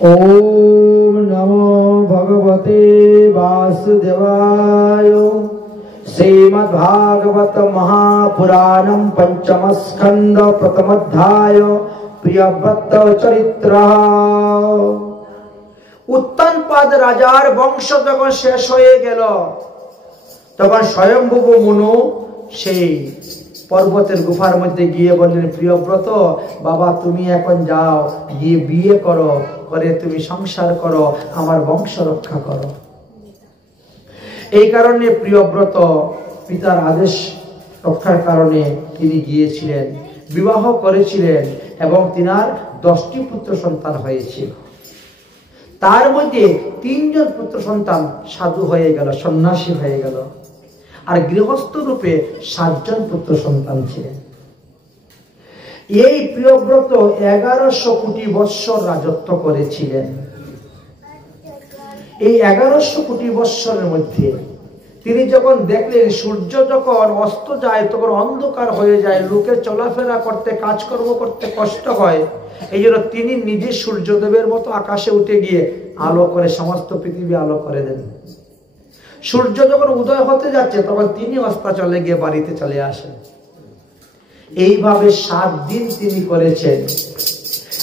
ओम नमो भगवते वासुदेवाय। श्रीमद्भागवत महापुराणं पंचम स्कंद प्रथमोध्याय प्रियव्रत चरित्र। उत्तानपाद राजार वंश যখন শেষ হয়ে গেল তখন স্বয়ম্ভূ মনু সেই पर्वतेर गुफार मध्य गिये बोलेन प्रियव्रत बाबा तुमी एखन जाओ गिये बिये करो करे तुमी संसार करो आमार वंश रक्षा करो। এই কারণে প্রিয়ব্রত পিতার আদেশ রক্ষার কারণে তিনি গিয়েছিলেন, বিবাহ করেছিলেন এবং তিনার 10টি পুত্র সন্তান হয়েছিল। তার মধ্যে 3 জন পুত্র সন্তান সাধু হয়ে গেল, সন্ন্যাসী হয়ে গেল, আর গৃহস্থ রূপে 7 জন পুত্র সন্তান ছিলেন। এই প্রিয়ব্রত 1100 কোটি বৎসর রাজত্ব করেছিলেন। এই 1100 কোটি বৎসরের মধ্যে তিনি যখন দেখলেন সূর্য যখন অস্ত যায় তখন অন্ধকার হয়ে যায়, লোকের চলাফেরা করতে কাজকর্ম করতে কষ্ট হয়, এই জন্য তিনি নিজে সূর্যদেবের মতো আকাশে উঠে গিয়ে আলো করে সমস্ত পৃথিবী আলো করে দেন। সূর্য যখন উদয় হতে যাচ্ছে তখন তিনি অস্তাচলে গিয়ে বাড়িতে চলে আসেন। এইভাবে 7 দিন তিনি করেছেন।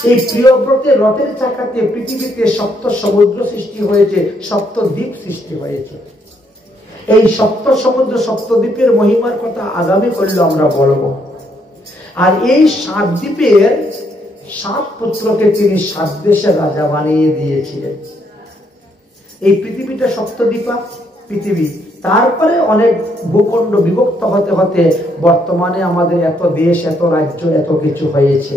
এই প্রিয়ব্রতের রথের চাকাতে পৃথিবীতে 7 সমুদ্র সৃষ্টি হয়েছে, 7 দ্বীপ সৃষ্টি হয়েছে। এই 7 সমুদ্র 7 দ্বীপের মহিমার কথা আগামী করলে আমরা বলবো। আর এই 7 দ্বীপের 7 পুত্রকে তিনি 7 দেশের রাজা বানিয়ে দিয়েছিলেন। এই পৃথিবীটা সপ্তদ্বীপা পৃথিবী, তারপরে অনেক ভূখণ্ড বিভক্ত হতে হতে বর্তমানে আমাদের এত দেশ, এত রাজ্য, এত কিছু হয়েছে।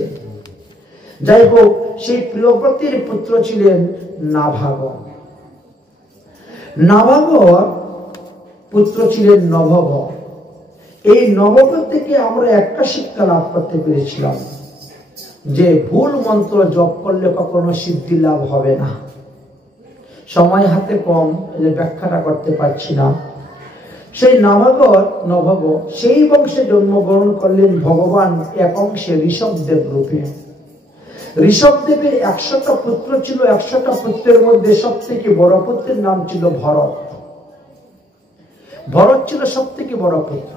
যাই হোক, সেই প্রিয়ব্রতের পুত্র ছিলেন নাভাগ। নাভাগর পুত্র ছিলেন নভগ। এই নভগ থেকে আমরা একটা শিক্ষা লাভ করতে পেরেছিলাম যে ভুল মন্ত্র জপ করলে কখনো সিদ্ধি লাভ হবে না। সময় হাতে কম, এই ব্যাখ্যাটা করতে পারছি না। সেই নভগ সেই বংশে জন্মগ্রহণ করলেন ভগবান এক অংশে ঋষভদেব রূপে। ঋষভদেবের 100টা পুত্র ছিল। 100টা পুত্রের মধ্যে সব থেকে বড় পুত্রের নাম ছিল ভরত। ভরত ছিল সব থেকে বড় পুত্র।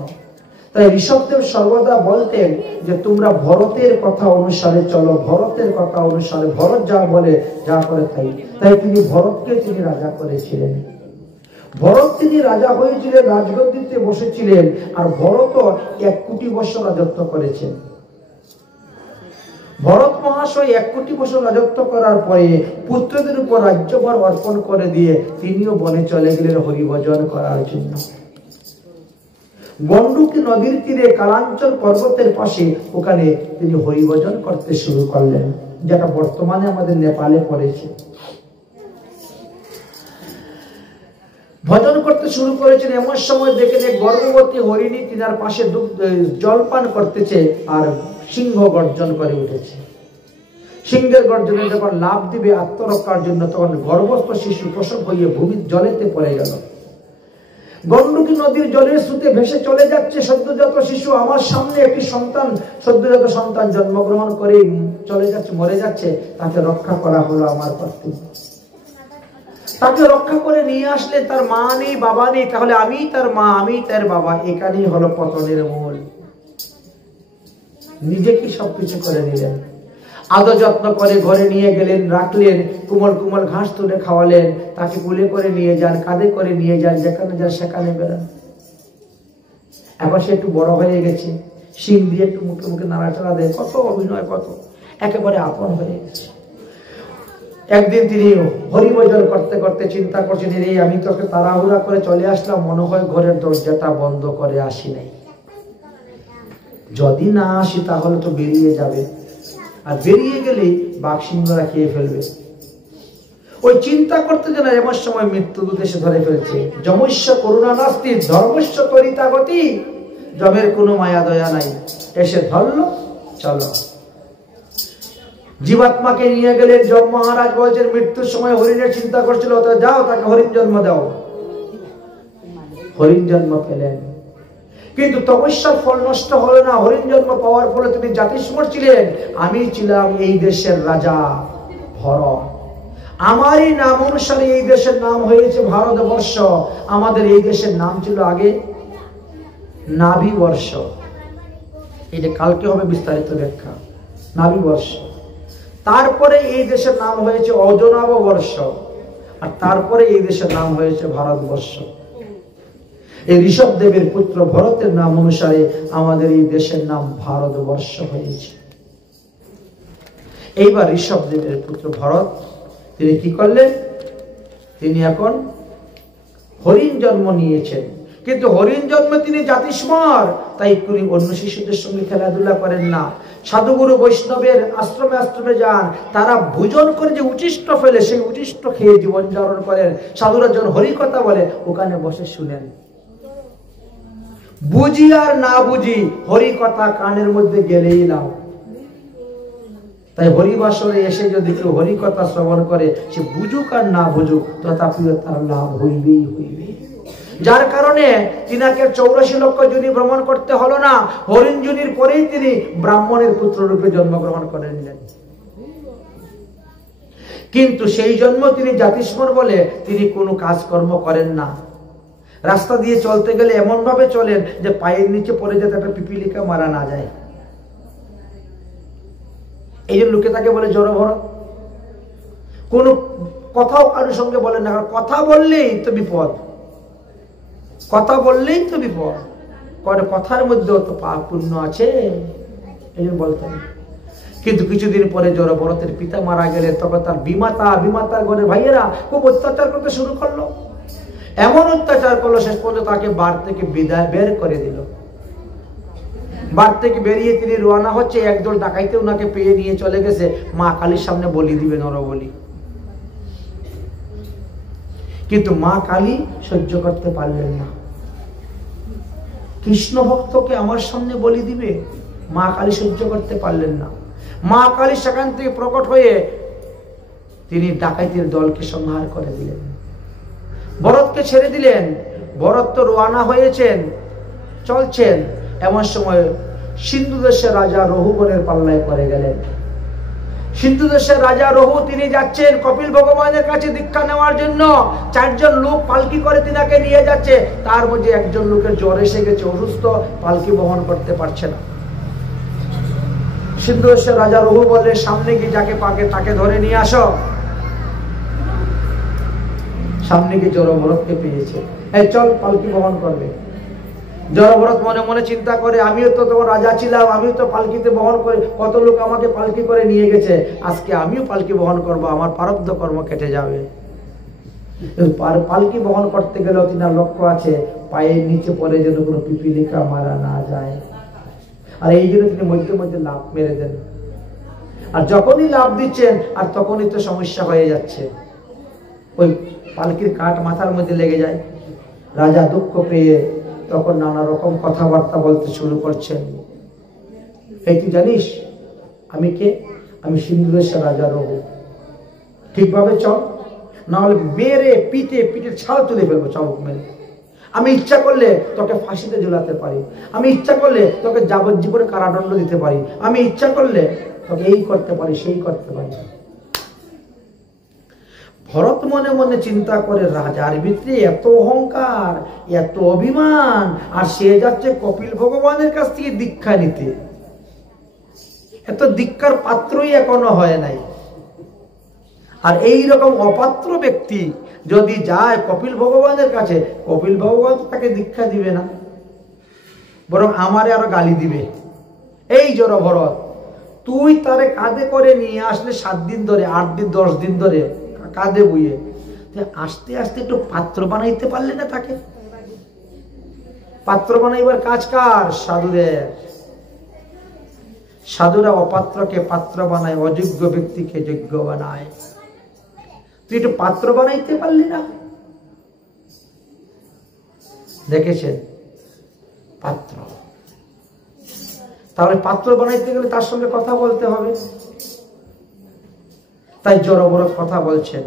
তাই ঋষভদেব সর্বদা বলতেন যে তোমরা ভরতের কথা অনুসারে চলো, ভরতের কথা অনুসারে, ভরত যা বলে যা করে তাই। তাই তিনি ভরতকে তিনি রাজা করেছিলেন। ভরত তিনি রাজা হয়েছিলেন, রাজগদ্দিতে বসেছিলেন। আর ভরত 1 কোটি বছর রাজত্ব করেছেন। ভরত মহাশয় 1 কোটি বছর রাজত্ব করার পরে পুত্রদের উপর রাজ্যভার অর্পণ করে দিয়ে তিনিও বনে চলে গেলেন হরিভজন করার জন্য। গণ্ডকী নদীর তীরে কালাঞ্চল পর্বতের পাশে ওখানে তিনি হরিভজন করতে শুরু করলেন, যেটা বর্তমানে আমাদের নেপালে পড়েছে। ভজন করতে শুরু করেছেন। এমন সময় দেখেন এক গর্ভবতী হরিণী তিনার পাশে জলপান করতেছে আর সিংহ গর্জন করে উঠেছে। সিংহের গর্জনে যখন লাভ দিবে আত্মরক্ষার জন্য তখন গর্ভস্থ শিশু প্রসব হয়ে ভূমির জলেতে পড়ে গেল। গণ্ডকী নদীর জলের স্রোতে ভেসে চলে যাচ্ছে সদ্যজাত শিশু। আমার সামনে একটি সন্তান, সদ্যজাত সন্তান জন্মগ্রহণ করে চলে যাচ্ছে, মরে যাচ্ছে, তাকে রক্ষা করা হলো আমার কর্তব্য। তাকে রক্ষা করে নিয়ে আসলে তার মা নেই, বাবা নেই, তাহলে আমি তার মা, আমি তার বাবা। এখানেই হলো পতনের মূল। নিজেকে সবকিছু করে নিলেন, আদর যত্ন করে ঘরে নিয়ে গেলেন, রাখলেন, কোমল কোমল ঘাস তুলে খাওয়ালেন, তাকে কুলে করে নিয়ে যান, কাঁধে করে নিয়ে যান, যেখানে যান সেখানে বেরোন। এখন সে একটু বড় হয়ে গেছে, শিং দিয়ে একটু মুখে মুখে নাড়াচাড়া দেয়, কত অভিনয়, কত একেবারে আপন হয়ে গেছে। একদিন তিনি হরিভজন করতে করতে চিন্তা করছেন, রে আমি তোকে তাড়াহুড়া করে চলে আসলাম, মনে হয় ঘরের দরজাটা বন্ধ করে আসি নাই। যদি না আসি তাহলে তো বেরিয়ে যাবে, আর বেরিয়ে গেলে বাঘসিংহরা খেয়ে ফেলবে। ওই চিন্তা করতে যেন এমন সময় মৃত্যুদূত এসে ধরে ফেলছে। যমস্য করুণা নাস্তি ধর্মস্য ত্বরিতা গতি। যমের কোনো মায়া দয়া নাই, এসে ধরলো, চলো। জীবাত্মাকে নিয়ে গেলেন। যম মহারাজ বলছেন মৃত্যুর সময় হরিণের চিন্তা করছিল, যাও তাকে হরিণ জন্ম দাও। হরিণ জন্ম পেলেন, কিন্তু তপস্যার ফল নষ্ট হলো না। হরিণ জন্ম পাওয়ার ফলে তিনি জাতিস্মর ছিলেন। আমি ছিলাম এই দেশের রাজা ভরত। আমারই নাম অনুসারে এই দেশের নাম হয়েছে ভারতবর্ষ। আমাদের এই দেশের নাম ছিল আগে নাভিবর্ষ। এটা কালকে হবে বিস্তারিত ব্যাখ্যা। নাভিবর্ষ, তারপরে এই দেশের নাম হয়েছে অজনাভ বর্ষ, আর তারপরে এই দেশের নাম হয়েছে ভারতবর্ষ। এই ঋষভদেবের পুত্র ভরতের নাম অনুসারে আমাদের এই দেশের নাম ভারতবর্ষ হয়েছে। এইবার ঋষভদেবের পুত্র ভরত তিনি কি করলেন? তিনি এখন হরিণ জন্ম নিয়েছেন, কিন্তু হরিণ জন্মে তিনি জাতিস্মর, তাই তিনি অন্য শিশুদের সঙ্গে খেলাধুলা করেন না। সাধুগুরু বৈষ্ণবের আশ্রমে আশ্রমে যান, তারা ভোজন করে যে উচিষ্ট ফেলে সেই উচিষ্ট খেয়ে জীবন ধারণ করেন। সাধুরা যখন হরি কথা বলে ওখানে বসে শুনেন। বুঝি আর না বুঝি হরি কথা কানের মধ্যে গেলেই লাভ। তাই হরিবাসরে এসে যদি কেউ হরি কথা শ্রবণ করে, সে বুঝুক আর না বুঝুক তথাপিও তার লাভ হইবেই হইবে। যার কারণে তিনাকে 84 লক্ষ যোনি ভ্রমণ করতে হলো না। হরিণ যোনির পরেই তিনি ব্রাহ্মণের পুত্র রূপে জন্মগ্রহণ করে নিলেন। কিন্তু সেই জন্ম তিনি জাতিস্মর বলে তিনি কোনো কাজকর্ম করেন না। রাস্তা দিয়ে চলতে গেলে এমন ভাবে চলেন যে পায়ের নিচে পড়ে যাতে একটা পিপিলিকা মারা না যায়। এই যে লোকে তাকে বলে জড়ভরত। কোন কথাও কারোর সঙ্গে বলেন না, কথা বললেই তো বিপদ, কথা বললেই তো বিপদ। কথার মধ্যেও তো পাপ পুণ্য আছে, এই জন্য বলতেন। কিন্তু কিছুদিন পরে জড়ভরতের পিতা মারা গেলে তখন তার বিমাতার ঘরে ভাইয়েরা খুব অত্যাচার করতে শুরু করলো। এমন অত্যাচার করলো শেষ পর্যন্ত তাকে বার থেকে বিদায় বের করে দিল। বার থেকে বেরিয়ে তিনি রওনা হচ্ছে, একদল ডাকাইতে ওনাকে পেয়ে নিয়ে চলে গেছে মা কালীর সামনে বলি দিবে, নরবলি। কিন্তু মা কালী সহ্য করতে পারলেন না। কৃষ্ণ ভক্তকে আমার সামনে বলি দিবে, মা কালী সহ্য করতে পারলেন না। মা কালী সেখান থেকে প্রকট হয়ে তিনি ডাকাইতের দলকে সংহার করে দিলেন, ভরতকে ছেড়ে দিলেন। ভরত তো রওনা হয়েছেন, চলছেন, এমন সময় সিন্ধু দেশের রাজা রঘুগণের পাল্লায় পড়ে গেলেন। সিন্ধু দেশের রাজা রঘু তিনি যাচ্ছেন কপিল ভগবানের কাছে দীক্ষা নেওয়ার জন্য। 4 জন লোক পালকি করে তিনাকে নিয়ে যাচ্ছে। তার মধ্যে একজন লোকের জ্বর এসে গেছে, অসুস্থ, পালকি বহন করতে পারছে না। সিন্ধু দেশের রাজা রঘু বলে, সামনে গিয়ে যাকে পাকে তাকে ধরে নিয়ে আসো। সামনে গিয়ে জড়ভরতকে পেয়েছে, এই চল পালকি বহন করবে। জড়ভরত মনে মনে চিন্তা করে, আমিও তো তোমার রাজা ছিলাম, আমিও তো পালকিতে বহন করে, কত লোক আমাকে পালকি করে নিয়ে গেছে, আজকে আমিও পালকি বহন করব, আমার প্রারব্ধ কর্ম কেটে যাবে। পালকি বহন করতে গেলেও তিনার লক্ষ্য আছে পায়ের নিচে পড়ে যেন কোনো পিপিলিকা মারা না যায়। আর এই জন্য তিনি মধ্যে মধ্যে লাফ মেরে দেন। আর যখনই লাফ দিচ্ছেন আর তখনই তো সমস্যা হয়ে যাচ্ছে, ওই পালকির কাঠ মাথার মধ্যে লেগে যায়। রাজা দুঃখ পেয়ে তখন নানা রকম কথাবার্তা বলতে শুরু করছেন। এই তুই জানিস আমি কে? আমি সিন্ধু দেশের রাজা রঘু। ঠিকভাবে চল, না হলে মেরে পিটে পিটে ছাল তুলে ফেলবো চাবুক মেরে। আমি ইচ্ছা করলে তোকে ফাঁসিতে ঝুলাতে পারি, আমি ইচ্ছা করলে তোকে যাবজ্জীবনে কারাদণ্ড দিতে পারি, আমি ইচ্ছা করলে তোকে এই করতে পারি সেই করতে পারি। ভরত মনে মনে চিন্তা করে, রাজার ভিতরে এত অহংকার, এত অভিমান, আর সে যাচ্ছে কপিল ভগবানের কাছ থেকে দীক্ষা নিতে। এত দীক্ষার পাত্রই এখনো হয় নাই। আর এই রকম অপাত্র ব্যক্তি যদি যায় কপিল ভগবানের কাছে, কপিল ভগবান তাকে দীক্ষা দিবে না, বরং আমারে আরো গালি দিবে। এই জড়ভরত, তুই তারে কাঁধে করে নিয়ে আসলে 7 দিন ধরে, 8 দিন 10 দিন ধরে কাঁধে বুয়ে, আস্তে আস্তে একটু পাত্র বানাইতে পারলে না তাকে? পাত্র বানাইবার কাজ কার? সাধুদের। সাধুরা অপাত্রকে পাত্র বানায়, অযোগ্য ব্যক্তিকে যোগ্য বানায়। তুই একটু পাত্র বানাইতে পারলি না? দেখেছেন পাত্র, তাহলে পাত্র বানাইতে গেলে তার সঙ্গে কথা বলতে হবে। তাই জড়ভরত কথা বলছেন,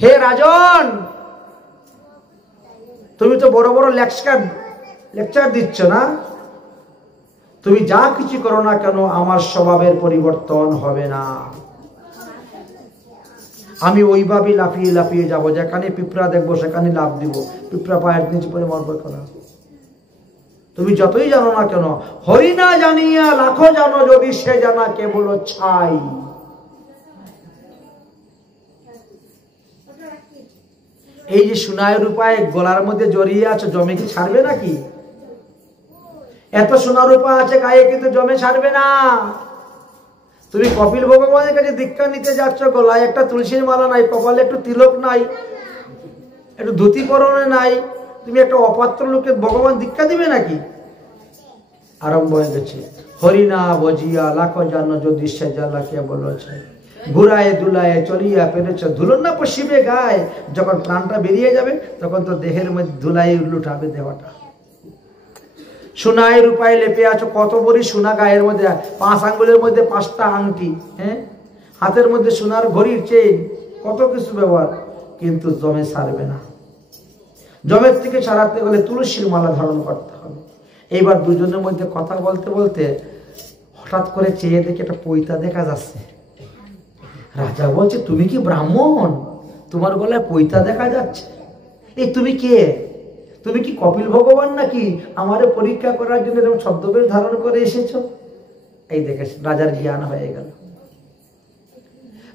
হে রাজন, তুমি তো বড় বড় লেকচার দিচ্ছ না, তুমি যা কিছু করো না কেন আমার স্বভাবের পরিবর্তন হবে না। আমি ওইভাবেই লাফিয়ে লাফিয়ে যাব, যেখানে পিঁপড়া দেখবো সেখানে লাফ দিব, পিঁপড়া পায়ের নিচে পড়ে মরবে কেন? তুমি যতই জানো না কেন, হরি না জানিয়া লাখো জানো, যদি সে জানা কেবল ছাই। এই যে সোনায় রূপায় গলার মধ্যে জড়িয়ে আছে, জমে কি ছাড়বে নাকি? এত সোনা রূপা আছে গায়ে, কিন্তু জমে ছাড়বে না। তুমি কপিল ভগবানের কাছে দীক্ষা নিতে যাচ্ছ, গলায় একটা তুলসীর মালা নাই, কপালে একটু তিলক নাই, একটু ধুতি পরনে নাই, তুমি একটা অপাত্র লোকে ভগবান দীক্ষা দিবে নাকি? আরম্ভ হয়ে গেছে, হরিনা বজিয়া লাখো জানো, যদি সে জানা কে বলেছে, ঘুরায় দুলায় চলিয়া পেরেছ ধুলন না পশিবে গায়ে। যখন প্রাণটা বেরিয়ে যাবে তখন তো দেহের মধ্যে ধুলাই লুটাবে দেহটা। সোনায় রূপায় লেপে আছো, কত বড়ি সোনা গায়ের মধ্যে, 5 আঙ্গুলের মধ্যে 5টা আংটি, হ্যাঁ, হাতের মধ্যে সোনার ঘড়ির চেইন, কত কিছু ব্যবহার, কিন্তু জমে ছাড়বে না। জমের থেকে ছাড়াতে গেলে তুলসীর মালা ধারণ করতে হবে। এইবার দুজনের মধ্যে কথা বলতে বলতে হঠাৎ করে চেয়ে দেখে একটা পৈতা দেখা যাচ্ছে। রাজা বলছে, তুমি কি ব্রাহ্মণ? তোমার গলায় পৈতা দেখা যাচ্ছে, এই তুমি কে? তুমি কি কপিল ভগবান নাকি? আমারে পরীক্ষা করার জন্য এরকম ছদ্মবেশ ধারণ করে এসেছো? এই দেখে রাজার জ্ঞান হয়ে গেল।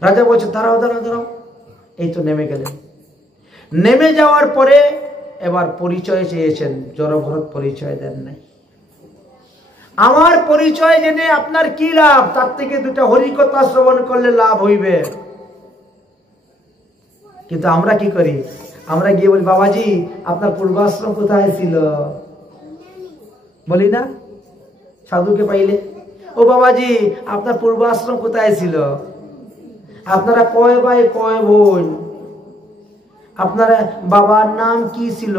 রাজা বলছে, দাঁড়াও দাঁড়াও দাঁড়াও। এই তো নেমে গেলেন। নেমে যাওয়ার পরে এবার পরিচয় চেয়েছেন, জড়ভরত পরিচয় দেন নাই। আমার পরিচয় জেনে আপনার কি লাভ? তার থেকে 2টা হরিকথা শ্রবণ করলে লাভ হইবে। কিন্তু আমরা কি করি? আমরা গিয়ে বলি, বাবাজি আপনার পূর্বাশ্রম কোথায় ছিল? বলি না সাধুকে পাইলে, ও বাবাজি আপনার পূর্বাশ্রম কোথায় ছিল? আপনারা কয় ভাই কয় বোন? আপনারা বাবার নাম কি ছিল?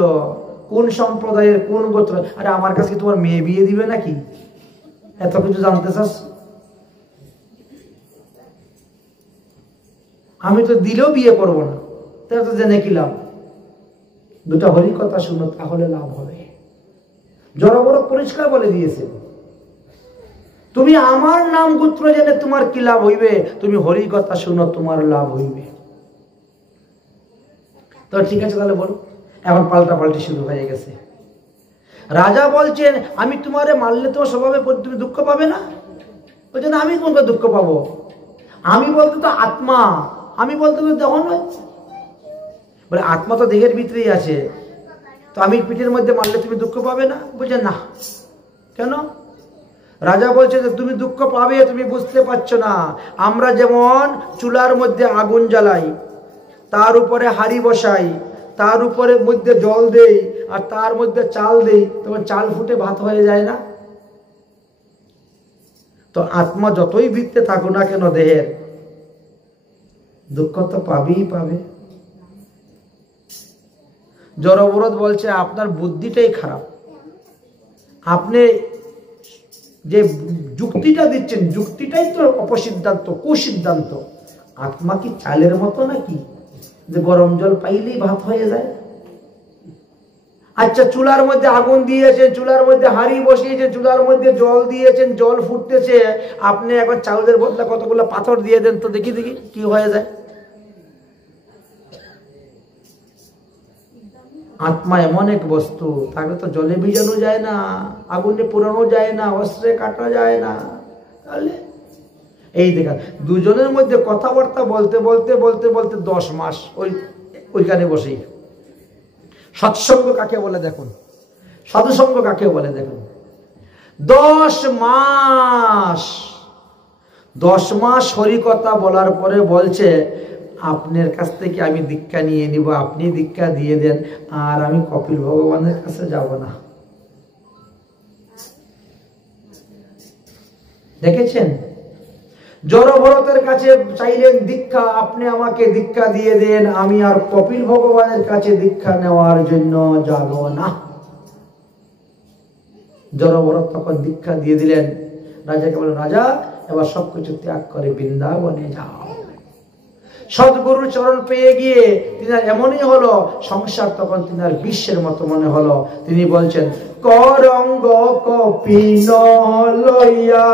কোন সম্প্রদায়ের, কোন গোত্র? আরে আমার কাছে তোমার মেয়ে বিয়ে দিবে নাকি? এত কিছু জানতে চাস? আমি তো দিলেও বিয়ে করবো না, তাই তো জেনে কি লাভ? 2টা হরিকথা শুনো, তাহলে লাভ হবে। জড়ভরত পরিষ্কার বলে দিয়েছে, তুমি আমার নাম গোত্র জেনে তোমার কি লাভ হইবে? তুমি হরিকথা শুনো, তোমার লাভ হইবে। তো ঠিক আছে, তাহলে বলো। এখন পাল্টা পাল্টি শুরু হয়ে গেছে। রাজা বলছেন, আমি তোমারে মারলে তোমার স্বভাবে তুমি দুঃখ পাবে না? বলছেন, আমি কোনটা দুঃখ পাবো? আমি বলতে তো আত্মা, আমি বলতে তো দেহ নয়। বলে, আত্মা তো দেহের ভিতরেই আছে, তো আমি পিঠের মধ্যে মারলে তুমি দুঃখ পাবে না? বলছে, না। কেন? রাজা বলছে যে তুমি দুঃখ পাবে, তুমি বুঝতে পারছো না। আমরা যেমন চুলার মধ্যে আগুন জ্বালাই, তার উপরে হাড়ি বসাই, তার উপরে মধ্যে জল দেই, আর তার মধ্যে চাল দেই, তখন চাল ফুটে ভাত হয়ে যায় না? তো আত্মা যতই ভিতরে থাকো না কেন দেহের, দুঃখ তো পাবেই পাবে। জড়ভরত বলছে, আপনার বুদ্ধিটাই খারাপ। আপনি যে যুক্তিটা দিচ্ছেন, যুক্তিটাই তো অপসিদ্ধান্ত, কুসিদ্ধান্ত। আত্মা কি চালের মতো নাকি যে গরম জল পাইলেই ভাত হয়ে যায়? আচ্ছা, চুলার মধ্যে আগুন দিয়েছেন, চুলার মধ্যে হাঁড়ি বসিয়েছেন, চুলার মধ্যে জল দিয়েছেন, জল ফুটতেছে, আপনি এখন চাউলের বদলে কতগুলো পাথর দিয়ে দেন তো দেখি দেখি কি হয়ে যায়। আত্মা এমন এক বস্তু, তাকে তো জলে ভিজানো যায় না, আগুনে পোড়ানো যায় না, অস্ত্রে কাটা যায় না। তাহলে এই দেখা, দুজনের মধ্যে কথাবার্তা বলতে বলতে বলতে বলতে 10 মাস ওইখানে বসেই। সৎসঙ্গ কাকে বলে দেখুন, সাধুসঙ্গ কাকে বলে দেখুন। 10 মাস 10 মাস হরিকথা বলার পরে বলছে, আপনার কাছ থেকে আমি দীক্ষা নিয়ে নিব, আপনি দীক্ষা দিয়ে দেন, আর আমি কপিল ভগবানের কাছে যাব না। দেখেছেন, জড়ভরতের কাছে চাইলেন দীক্ষা, আপনি আমাকে দীক্ষা দিয়ে দেন, আমি আর কপিল ভগবানের কাছে দীক্ষা নেওয়ার জন্য যাব না। জড়ভরত তখন দীক্ষা দিয়ে দিলেন। রাজাকে বলেন, রাজা এবার সবকিছু ত্যাগ করে বৃন্দাবনে যাও। সদ্গুরুর চরণ পেয়ে গিয়ে তিনার এমনই হলো, সংসার তখন তিনার বিশ্বের মতো মনে হলো। তিনি বলছেন, করঙ্গ কপিল লইয়া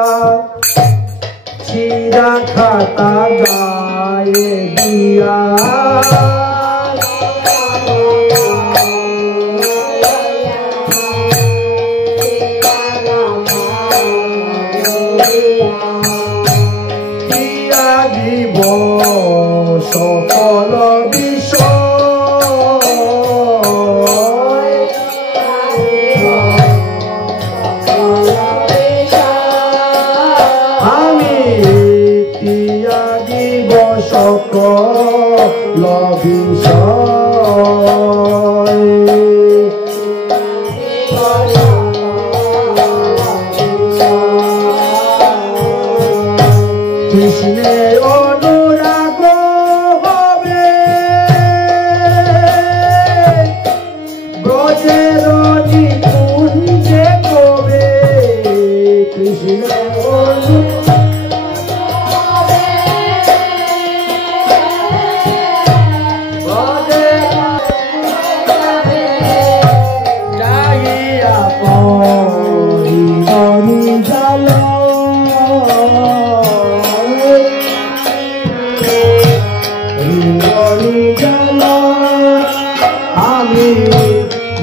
চিরা খাতা গায়ে দিয়া দিব সকল বিষয় আমি দিয়া দিব সকল বিষয় কৃষ্ণের অনুরাগ হবে ব্রজের নিকুঞ্জে কবে কৃষ্ণের যাইয়া পরিমণি জল আমি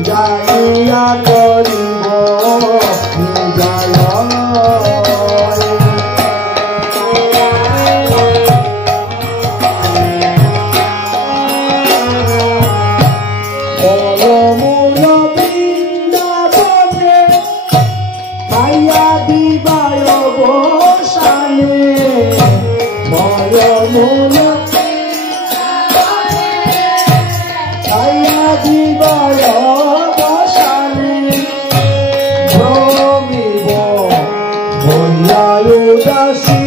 যাইয়া করিব মূল বৃন্দাবনে পাইয়া দিবায় বসানে মূল জীবয় বসানে ভ্রমিব ভৈয়ায় দাসী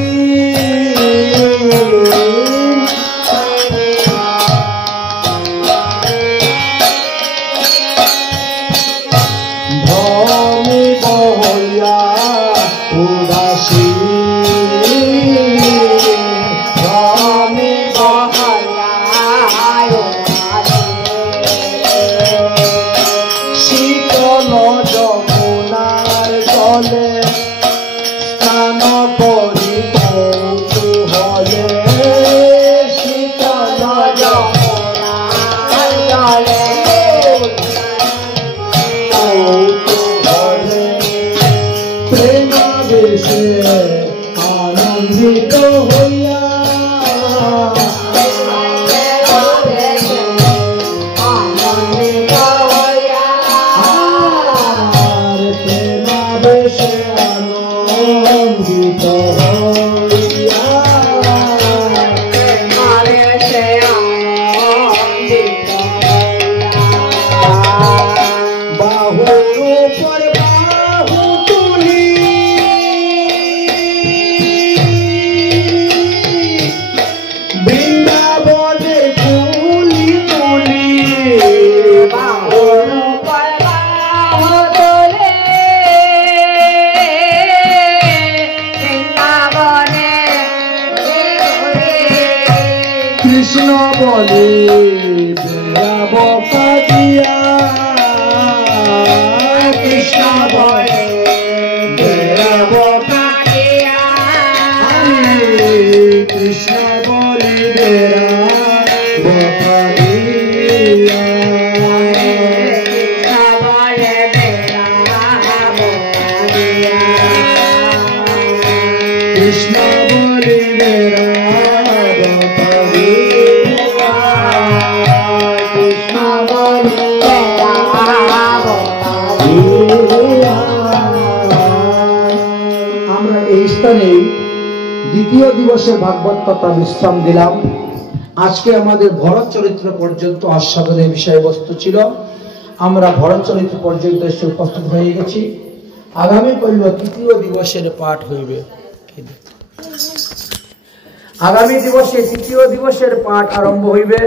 ভ্রমিব হইয়া উদাসী ভ্রমিব শীতল যমুনার জলে স্নান করি কৌতূহলে শীতল যমুনার জলে কৌতূহলে প্রেমাবেশে আনন্দিত হইয়া আনন্দিত হইয়া বাহুর উপর বাহু তুলি বৃন্দাবনে তুলি তুলি বাহুর উপর বাহু তুলি কৃষ্ণ বলে বেড়াব কাটিয়া কৃষ্ণ বলে বেড়াব কাটিয়া কৃষ্ণ বলে বেড়াব কাটিয়া কৃষ্ণ বলে বেড়াব আমরা এই স্থানে দ্বিতীয় দিবসে ভাগবত কথা বিশ্রাম দিলাম। আজকে আমাদের ভরত চরিত্র পর্যন্ত আস্বাদনের বিষয়বস্তু ছিল। আমরা ভরত চরিত্র পর্যন্ত এসে উপস্থিত হয়ে গেছি। আগামী কল্য তৃতীয় দিবসের পাঠ হইবে। আগামী দিবসে তৃতীয় দিবসের পাঠ আরম্ভ হইবে।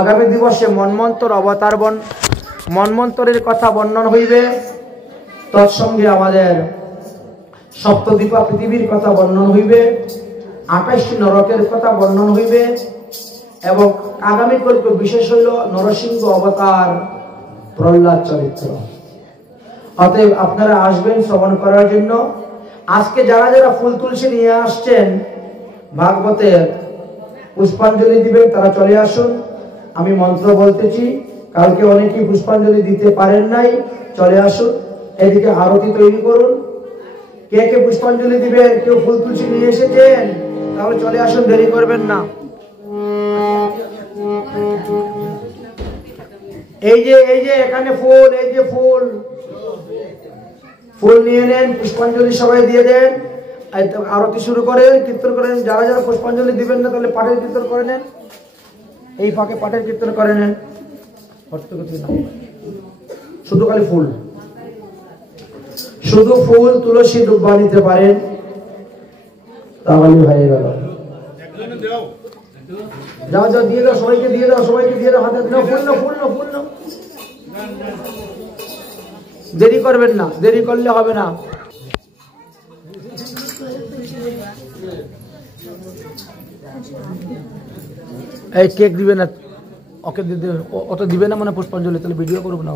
আগামী দিবসে মন্বন্তর অবতার মন্বন্তরের কথা বর্ণন হইবে। তৎসঙ্গে আমাদের সপ্তদ্বীপা পৃথিবীর কথা বর্ণন হইবে, 28টি নরকের কথা বর্ণন হইবে এবং আগামী কল্প বিশেষ হইল নরসিংহ অবতার প্রহ্লাদ চরিত্র। অতএব আপনারা আসবেন শ্রবণ করার জন্য। আজকে যারা যারা ফুল তুলসী নিয়ে আসছেন ভাগবতের পুষ্পাঞ্জলি দিবেন তারা চলে আসুন। আমি মন্ত্র বলতেছি, কালকে অনেকেই পুষ্পাঞ্জলি দিতে পারেন নাই, চলে আসুন। এদিকে আরতি তৈরি করুন। কে কে পুষ্পাঞ্জলি দিবেন, কেউ ফুল তুলসী নিয়ে এসেছেন তাহলে চলে আসুন, দেরি করবেন না। এই যে এখানে ফুল, এই যে ফুল নিয়ে নেন, পুষ্পাঞ্জলি সবাই দিয়ে দেন। আরতি শুরু করেন, কীর্তন করেন। যারা যারা পুষ্পাঞ্জলি দিবেন না তাহলে পাঠের কীর্তন করে নেন, এই ফাঁকে পাঠের কীর্তন করে নেন। শুধু খালি ফুল, শুধু ফুল তুলসী দুব্বা নিতে পারেন, তাহলে হয়ে গেল। যাও যাও দিয়ে দাও, সবাইকে দিয়ে দাও, সবাইকে দিয়ে দাও, হাতে দাও, ফুল না ফুল না ফুল না। দেরি করবেন না, দেরি করলে হবে না। এই কেক দিবে না, ওকে অত দিবে না মানে পুষ্পাঞ্জলি, তাহলে ভিডিও করবো না।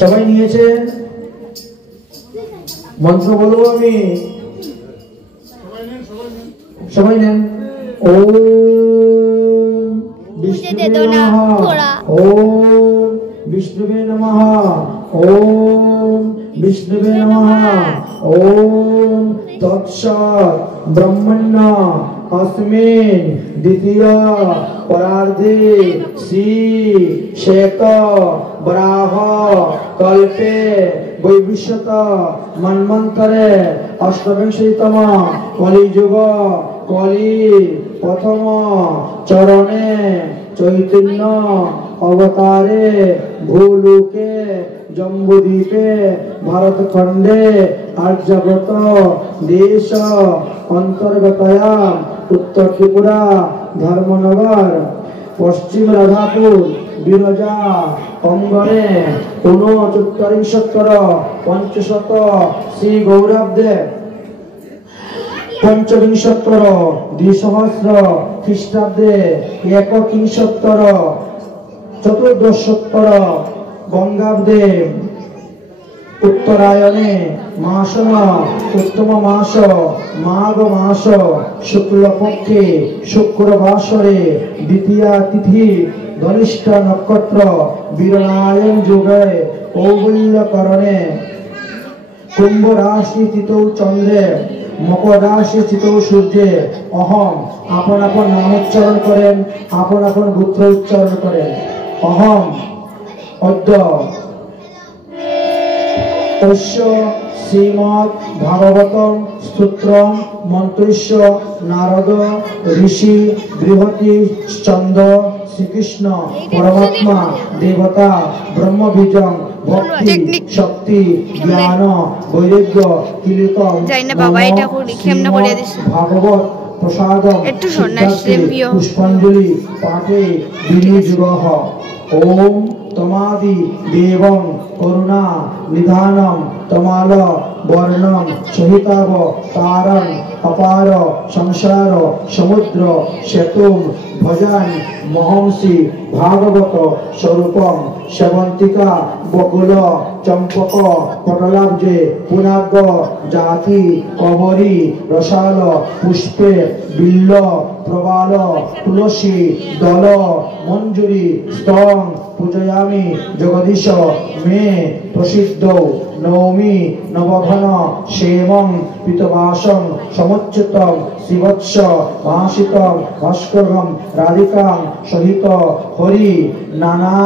সবাই নিয়েছেন, মন্ত্র বলবো আমি, সবাই নেন। ওম বিষ্ণুবে নমঃ, ওম বিষ্ণুবে নমঃ, ওম বিষ্ণুবে নমঃ, ওম তৎসৎ ব্রহ্মণ্য अस्मिन् द्वितीय परार्धे श्री शेक वराह कल्पे वैवस्वत मन्वन्तरे अष्टविंशतितम कलियुग कलि प्रथम चरणे चैतन्य अवतारे भूलोके जम्बूद्वीपे भारतखंडे आर्यव्रत देश अंतर्गतया उत्तर त्रिपुरा धर्मनगर पश्चिम राधापुर बिरजा अंगने 69 पंचशत श्री गौरवदेव पंचविंशत्तर द्विसहस्र ख्रीष्टाब्दे एकविंशत्तर चतुर्दशोत्तर गंगाब्दे उत्तरायणे मासन उत्तम मास माघ मास शुक्ल पक्षे शुक्रवासरे द्वितीया तिथि धनिष्ठ नक्षत्र वीरनारायण युगे कौबल्यकरणे कुंभ राशि तिथौ चंद्रे मकर राशि तिथौ सूर्ये अहम आपन आपन नामोच्चारण करें आपन आपन गोत्र उच्चारण करें अहम अद्य तस्य श्रीमद् भागवतम स्तोत्रम मंत्रस्य नारद ऋषि बृहति चंद्र श्रीकृष्ण परमात्मा देवता ब्रह्म बीजं भक्ति शक्ति ज्ञान वैराग्य कीलितम भागवत प्रसादम पुष्पांजलि पाठे विनियोगः ओम तमादि देवं करुणा निधानम तमाल वर्णम सहिताव तारं अपार संसार समुद्र सेतुं भजन महंसि भागवत स्वरूपम सेवंतिका बकुल चंपक पटलाब्जे पुनाग जाति कबरी रसाल पुष्पे बिल्ल प्रबाल तुलसी दल मंजूरी स्तंग पूजयामि जगदीश मे प्रसिद्धौ नौमि नवघन क्षेमं पितवासं समुच्चितं शिवत्स भाषितं भास्करं राधिकां सहित हरि नाना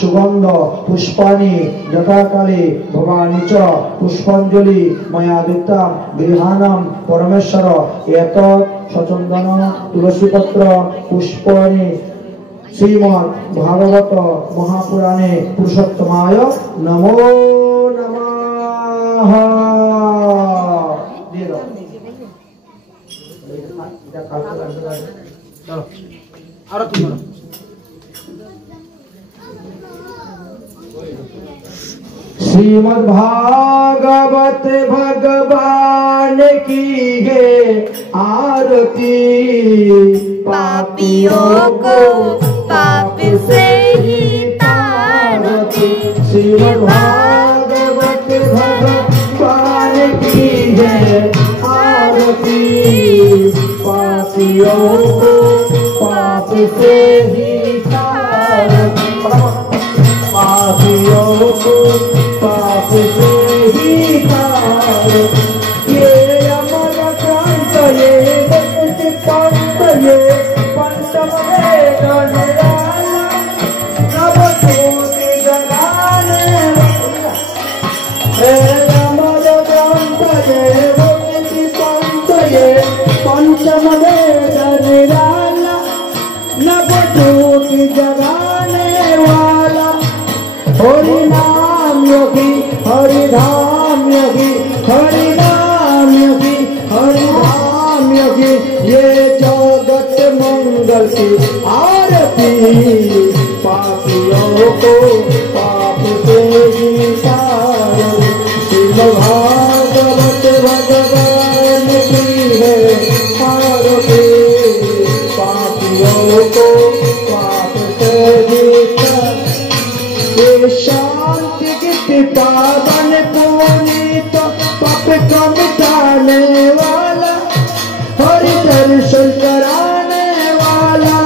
सुगंध पुष्पाणि यथाकाले भवानी च पुष्पांजलि मया दत्तं गृहाणां परमेश्वर एतत् सचन्दन तुलसीपत्र पुष्पाणि श्रीमद् भागवत महापुराणे पुरुषोत्तमाय नमो नमः। श्रीमद् भागवत भगवान की है आरती पापियों को पाप से ही श्रीमद्भागवत भगवान की है आरती। पापियों को पाप से ही तार, पापियों को पाप से ही तार। ये अमर ग्रंथ ये मुक्ति पंथ ये पंचम वेद निराला नव ज्योति जगाने वाला। अमर ग्रंथ ये मुक्ति पंथ ये पंचम वेद निराला नव ज्योति जगाने वाला। हरि नाम योगी हरि धाम योगी हरि नाम योगी हरि धाम योगी। ये जगत मंगल की आरती। पापियों को पाप से ही तार। श्रीमद्भागवत भगवान की है आरती। पापियों को पाप से ही तार। ये शांति की पावन पुनीत पाप को मिटाने वाला हरि दर्शन कराने वाला।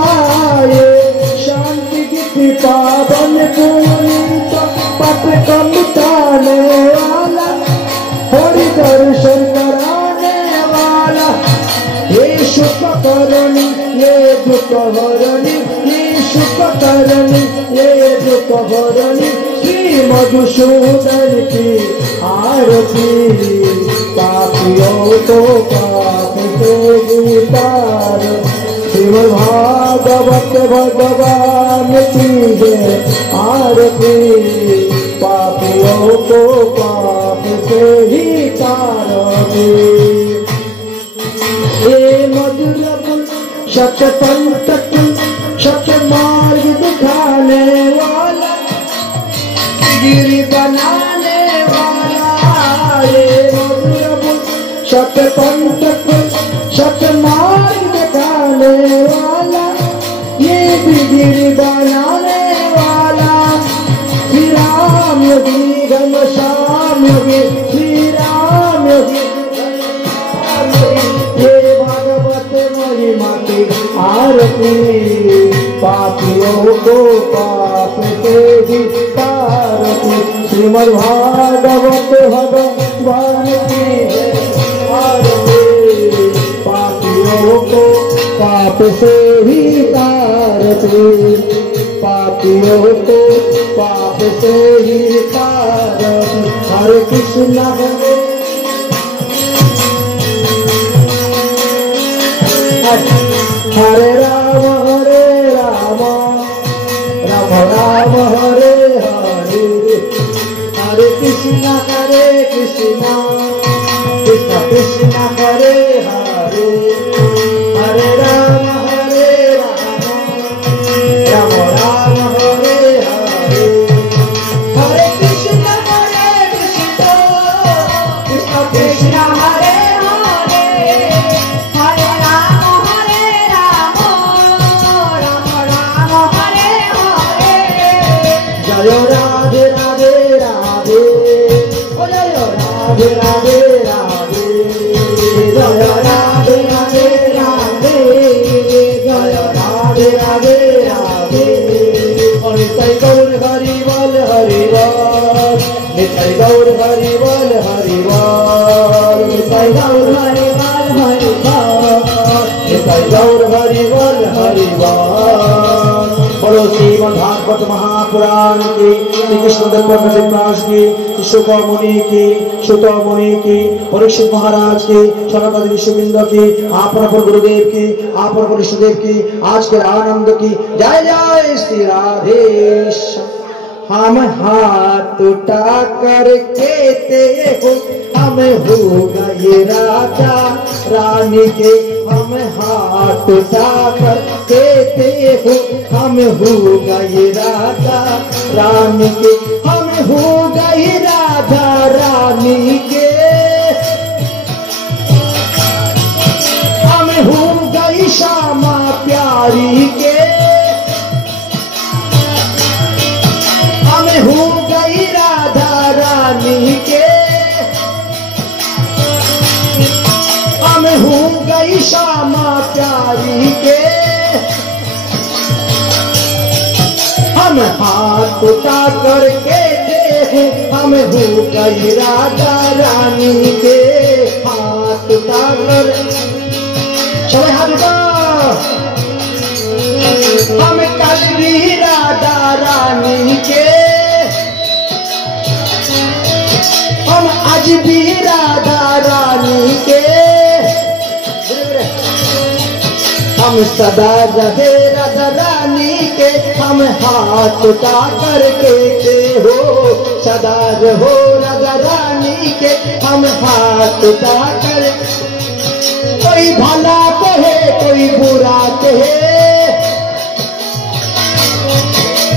ये शांति की पावन पुनीत पाप को मिटाने वाला हरि दर्शन कराने वाला। ये शुभ करणी ये दुख हरणी ये शुभ करणी ये दुख हरणी श्री मधुसूदन की आरती। पापियों को पाप से ही तार। श्रीमद्भागवत भगवान की है आरती। पापियों को पाप से ही तारती। ये मधुर सत्य पंथ सत्य मार्ग दिखाने वाला गिरी बनाने वाला। ये मधुर सत्य पंथ सत्य मार्ग दिखाने वाला ये गिरी बनाने वाला। श्री राम योगी घनश्याम योगी श्री राम योगी ये भागवत महिमा की आरती। पापियों को पाप से ही तारती। श्रीमद्भागवत भगवान की आरती। पापियों को पाप से ही तारती। पापियों को पाप से ही तारती। हरे कृष्ण हरे राम राम राम हरे हरे। हरे कृष्ण कृष्ण कृष्ण हरे हरे। हरे राम राम राम हरे हरे। हरे कृष्ण कृष्ण कृष्ण हरे हरे। हरे राम जय राधे राधे राधे ओ जय राधे राधे राधे। जय राधे राधे राधे जय राधे राधे राधे। नित्य गौर हरि बोल हरि बोल। नित्य गौर हरि बोल हरि बोल। नित्य गौर हरि बोल हरि बोल। नित्य गौर हरि बोल हरि बोल। बोलो श्रीमद्भागवत महापुराण की श्री कृष्णदेव प्रकाश की शुक मुनि की परीक्षित महाराज की सनातन विश्वविंद की आपन पर गुरुदेव की आपन पर विष्णुदेव की आज के आनंद की जय जय श्री राधेश। हम हाथ उठा करके देखो हम हो गए राजा रानी के। हम हाथ उठा करके देखो हम हो गए राजा रानी के। हम हो गए राजा रानी के। हम हो गई श्यामा प्यारी के। हम हो गई श्यामा प्यारी के हम हाथ उठा करके देखे हम हो गई राजा रानी के हाथ उठा कर चले हाथ हम कल भी राजा रानी के हम आज भी राधा रानी के हम सदा रहे राधा रानी के हम हाथ उठा करके के हो सदा रहो राधा रानी के हम हाथ उठा कर कोई भला कहे कोई बुरा कहे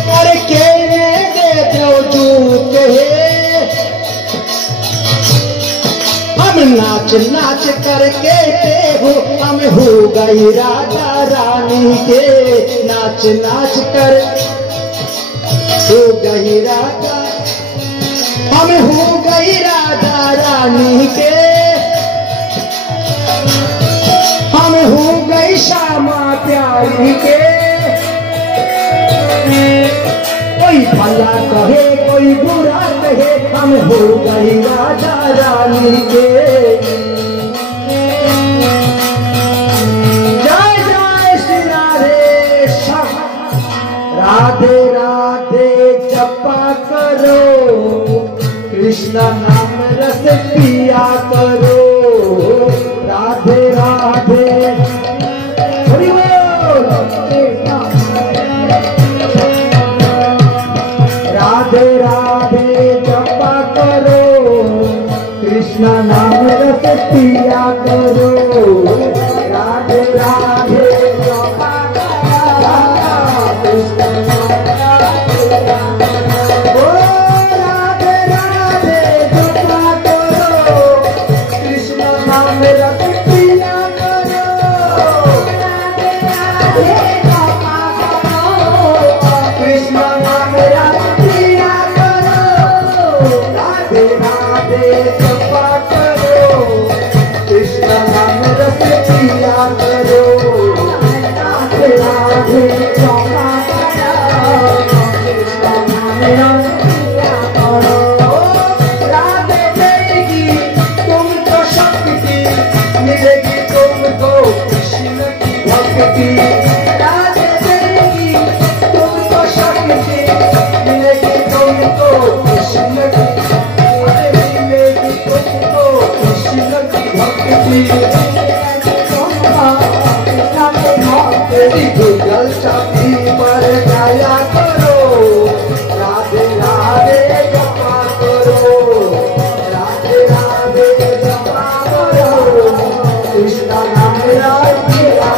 करके दे दो जो कहे हम नाच नाच करके ते हो हम हो गई राजा रानी के नाच नाच कर हो गई राजा हम हो गई राजा रानी के हम हो गई श्यामा प्यारी के कोई भला कहे कोई बुरा कहे हम हो गई राजा रानी के जय जय श्री राधे श्याम राधे राधे जपा करो कृष्ण नाम रस पिया करो राधे राधे हरि बोल राधे राधे जपा करो कृष्ण नाम रस पिया करो राधे राधे जपा करो कृष्ण राधे राधे जपा करो कृष्ण नाम रस पिया करो राधे राधे जपा करो कृष्ण नाम रस राधे राधे जपा करो कृष्ण नाम रस पिया करो राधे राधे जपा करो कृष्ण नाम रस पिया करो राधे देगी तुमको शक्ति मिलेगी तुमको कृष्ण की भक्ति राधे देगी तुमको शक्ति मिलेगी तुमको कृष्ण की गूगल छाती पर गाया करो राधे राधे जपा करो राधे राधे जपा करो कृष्ण नाम राधिका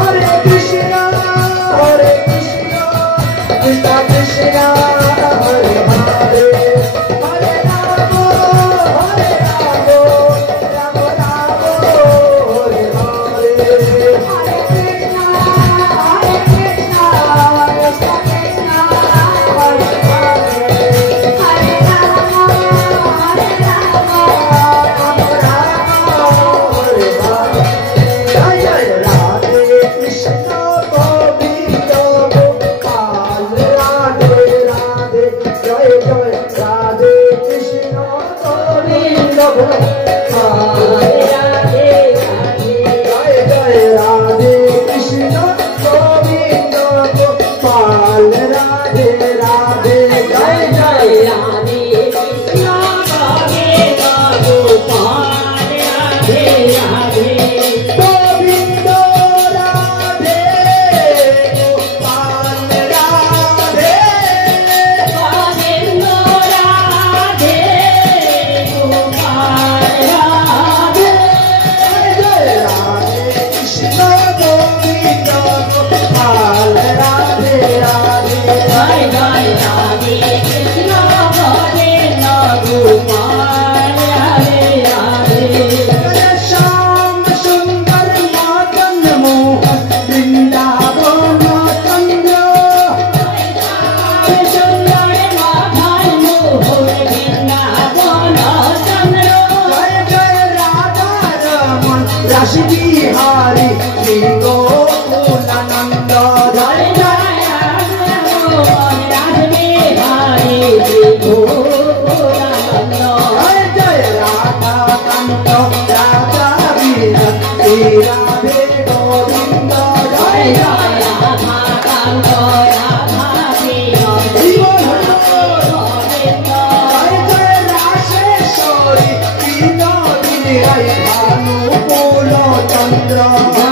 हरे कृष्ण कृष्ण कृष्ण हरे हरे हरे राम हरे राम राम राम हरे हरे চন্দ্র